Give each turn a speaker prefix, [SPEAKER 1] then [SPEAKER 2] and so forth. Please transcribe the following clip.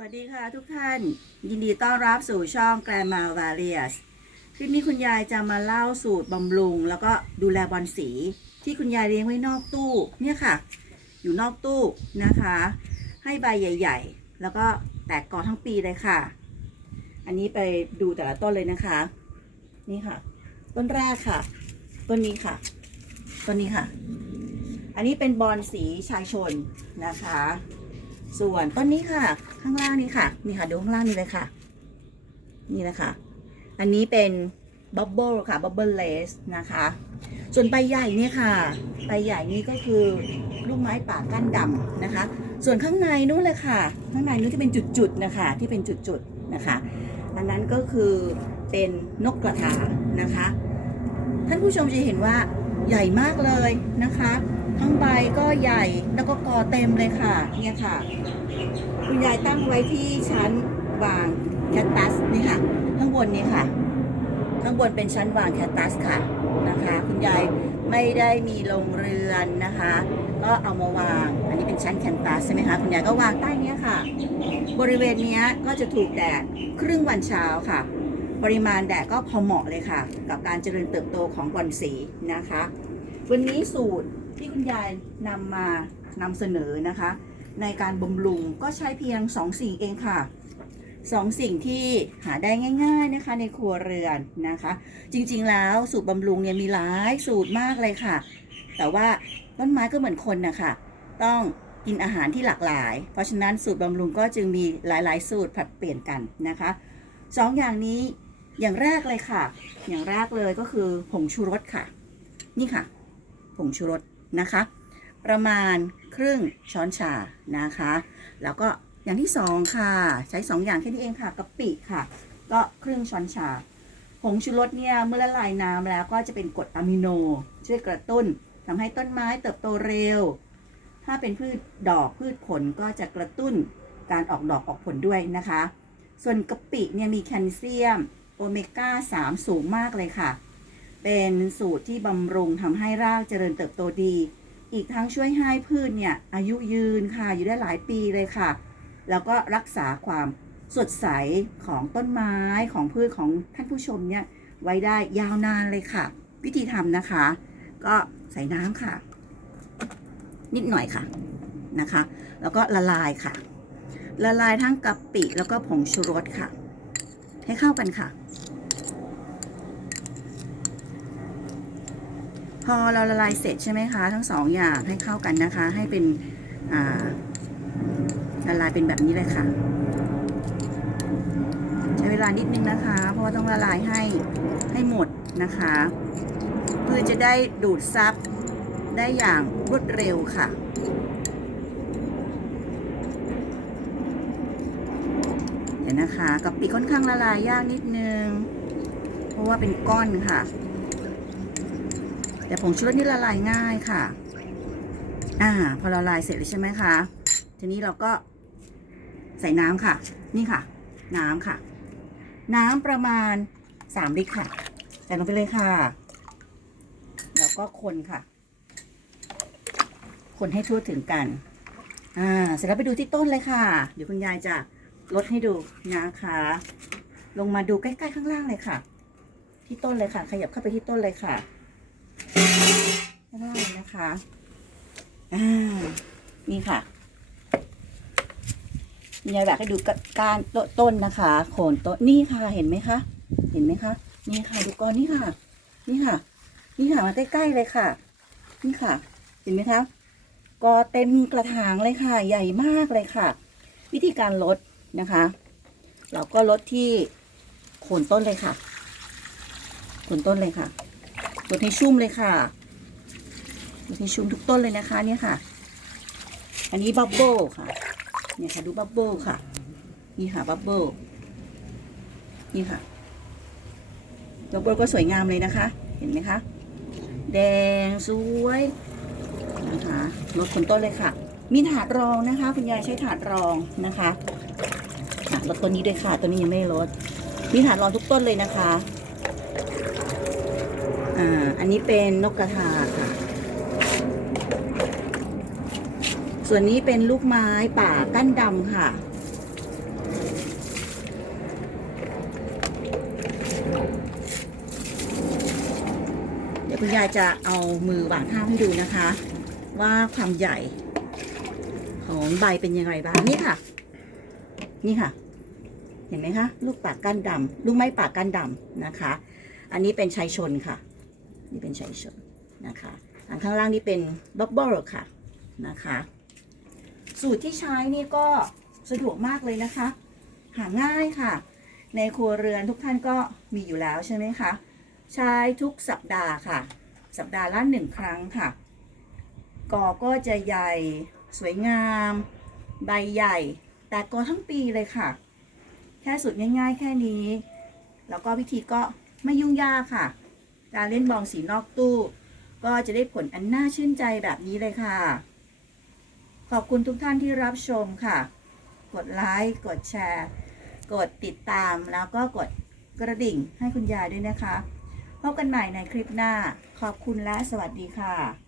[SPEAKER 1] วัสดีค่ะทุกท่าน ยินดีต้อนรับสู่ช่อง Grandma Various คลิปนี้คุณยายจะมาเล่าสูตรบำรุง แล้วก็ดูแลบอลสี ที่คุณยายเลี้ยงไว้นอกตู้เนี่ยค่ะ อยู่นอกตู้นะคะ ให้ใบใหญ่ ๆ แล้วก็แตกกอทั้งปีเลยค่ะ อันนี้ไปดูแต่ละต้นเลยนะคะ นี่ค่ะ ต้นแรกค่ะ ต้นนี้ค่ะ ต้นนี้ค่ะ อันนี้เป็นบอลสีชายชนนะคะ ส่วนต้นนี้ค่ะ ข้างล่างนี้ค่ะ นี่ค่ะ ดูข้างล่างนี้เลยค่ะ นี่นะคะ อันนี้เป็นบับเบิลค่ะบับเบิลเลสนะคะ ส่วนใบใหญ่เนี่ยค่ะ ใบใหญ่นี่ก็คือลูกไม้ป่าก้านดำนะคะ ส่วนข้างในนู้นเลยค่ะ ข้างในนู้นที่เป็นจุดๆนะคะ ที่เป็นจุดๆนะคะ อันนั้นก็คือเป็นนกกระทานะคะ ท่านผู้ชมจะเห็นว่าใหญ่มากเลยนะคะ ทั้งใบก็ใหญ่แล้วก็กอเต็มเลยค่ะ เนี่ยค่ะ คุณยายตั้งไว้ที่ชั้นวางแคตตัสนี่ค่ะ ข้างบนนี้ค่ะ ข้างบนเป็นชั้นวางแคตตัสค่ะนะคะ คุณยายไม่ได้มีโรงเรือนนะคะ ก็เอามาวาง อันนี้เป็นชั้นแคนตัสใช่ไหมคะคุณยายก็วางใต้เนี้ยค่ะ บริเวณเนี้ยก็จะถูกแดดครึ่งวันเช้าค่ะ ปริมาณแดดก็พอเหมาะเลยค่ะ กับการเจริญเติบโตของบอนสีนะคะ วันนี้สูตรที่คุณยายนำมานำเสนอนะคะ ในการบำรุงก็ใช้เพียง 2 สิ่งเองค่ะ 2 สิ่งที่หาได้ง่าย ๆนะคะในครัวเรือนนะคะ จริงๆแล้วสูตรบำรุงเนี่ยมีหลายสูตรมากเลยค่ะ แต่ว่าต้นไม้ก็เหมือนคนนะคะต้องกินอาหารที่หลากหลาย เพราะฉะนั้นสูตรบำรุงก็จึงมีหลายๆ สูตรผัดเปลี่ยนกันนะคะสองอย่างนี้อย่างแรกเลยค่ะ อย่างแรกเลยก็คือผงชูรสค่ะ นี่ค่ะ ผงชูรสนะคะ ประมาณครึ่งช้อนชานะคะ แล้วก็อย่างที่สองค่ะ ใช้สองอย่างแค่นี้เองค่ะกะปิค่ะ ก็ครึ่งช้อนชาผงชูรสเนี่ยเมื่อละลายน้ำแล้วก็จะเป็นกรดอะมิโน ช่วยกระตุ้นทำให้ต้นไม้เติบโตเร็ว ถ้าเป็นพืชดอกพืชผลก็จะกระตุ้นการออกดอกออกผลด้วยนะคะ ส่วนกะปิเนี่ยมีแคลเซียมโอเมก้า 3 สูงมากเลยค่ะ เป็นสูตรที่บำรุงทำให้รากเจริญเติบโตดี อีกทั้งช่วยให้พืชเนี่ยอายุยืนค่ะอยู่ได้หลายปีเลยค่ะ แล้วก็รักษาความสดใสของต้นไม้ของพืชของท่านผู้ชมเนี่ยไว้ได้ยาวนานเลยค่ะ วิธีทำนะคะ ก็ใส่น้ำค่ะ นิดหน่อยค่ะนะคะ แล้วก็ละลายค่ะ ละลายทั้งกะปิแล้วก็ผงชูรสค่ะ ให้เข้ากันค่ะ พอเราละลายเสร็จใช่ไหมคะ ทั้งสองอย่างให้เข้ากันนะคะ ให้เป็นละลายเป็นแบบนี้เลยค่ะ ใช้เวลานิดนึงนะคะ เพราะว่าต้องละลายให้ให้หมดนะคะ เพื่อจะได้ดูดซับได้อย่างรวดเร็วค่ะเดี๋ยวนะคะกะปิค่อนข้างละลายยากนิดนึง เพราะว่าเป็นก้อนค่ะ แต่ผงชูรสนี่ละลายง่ายค่ะ อ่า พอละลายเสร็จแล้วใช่ไหมคะ ทีนี้เราก็ใส่น้ำค่ะ นี่ค่ะ น้ำค่ะ น้ำประมาณสามลิตรค่ะ ใส่ลงไปเลยค่ะ แล้วก็คนค่ะ คนให้ทั่วถึงกัน อ่า เสร็จแล้วไปดูที่ต้นเลยค่ะ เดี๋ยวคุณยายจะลดให้ดูนะคะ ลงมาดูใกล้ๆข้างล่างเลยค่ะ ที่ต้นเลยค่ะ ขยับเข้าไปที่ต้นเลยค่ะ ข้างล่างเลยนะคะอ่านี่ค่ะยายแบบให้ดูการต้นนะคะโคนต้นนี่ค่ะเห็นไหมคะเห็นไหมคะ นี่ค่ะดูก่อนนี่ค่ะ นี่ค่ะ นี่ค่ะมาใกล้ๆเลยค่ะ นี่ค่ะ เห็นไหมคะก็เต็มกระถางเลยค่ะ ใหญ่มากเลยค่ะ วิธีการลดนะคะ เราก็ลดที่โคนต้นเลยค่ะ โคนต้นเลยค่ะ ลดให้ชุ่มเลยค่ะลดให้ชุ่มทุกต้นเลยนะคะเนี่ยค่ะ อันนี้บับเบิ้ลค่ะเนี่ยค่ะดูบับเบิ้ลค่ะ นี่ค่ะบับเบิ้ลนี่ค่ะบับเบิ้ลก็สวยงามเลยนะคะ เห็นไหมคะ แดงสวยนะคะลดคนต้นเลยค่ะ มีถาดรองนะคะ คุณยายใช้ถาดรองนะคะอะลดตัวนี้ด้วยค่ะตัวนี้ยังไม่ลดมีถาดรองทุกต้นเลยนะคะ อันนี้เป็นนกกระทาค่ะ ส่วนนี้เป็นลูกไม้ป่าก้านดำค่ะ เดี๋ยวคุณยายจะเอามือวางท่าให้ดูนะคะ ว่าความใหญ่ของใบเป็นยังไงบ้างนี่ค่ะ นี่ค่ะ เห็นไหมคะ ลูกป่ากก้านดำลูกไม้ป่ากก้านดำนะคะ อันนี้เป็นชายชนค่ะ นี่เป็นชัยชนนะคะอันข้างล่างนี่เป็นบับเบิลค่ะนะคะ สูตรที่ใช้นี่ก็สะดวกมากเลยนะคะ หาง่ายค่ะ ในครัวเรือนทุกท่านก็มีอยู่แล้วใช่ไหมคะใช้ทุกสัปดาห์ค่ะ สัปดาห์ละหนึ่งครั้งค่ะกอก็จะใหญ่สวยงาม ใบใหญ่ แต่กอทั้งปีเลยค่ะ แค่สูตรง่ายๆ แค่นี้ แล้วก็วิธีก็ไม่ยุ่งยากค่ะ การเล่นบองสีนอกตู้ ก็จะได้ผลอันน่าชื่นใจแบบนี้เลยค่ะ ขอบคุณทุกท่านที่รับชมค่ะ กดไลค์กดแชร์ กดติดตามแล้วก็กดกระดิ่งให้คุณยายด้วยนะคะ พบกันใหม่ในคลิปหน้า ขอบคุณและสวัสดีค่ะ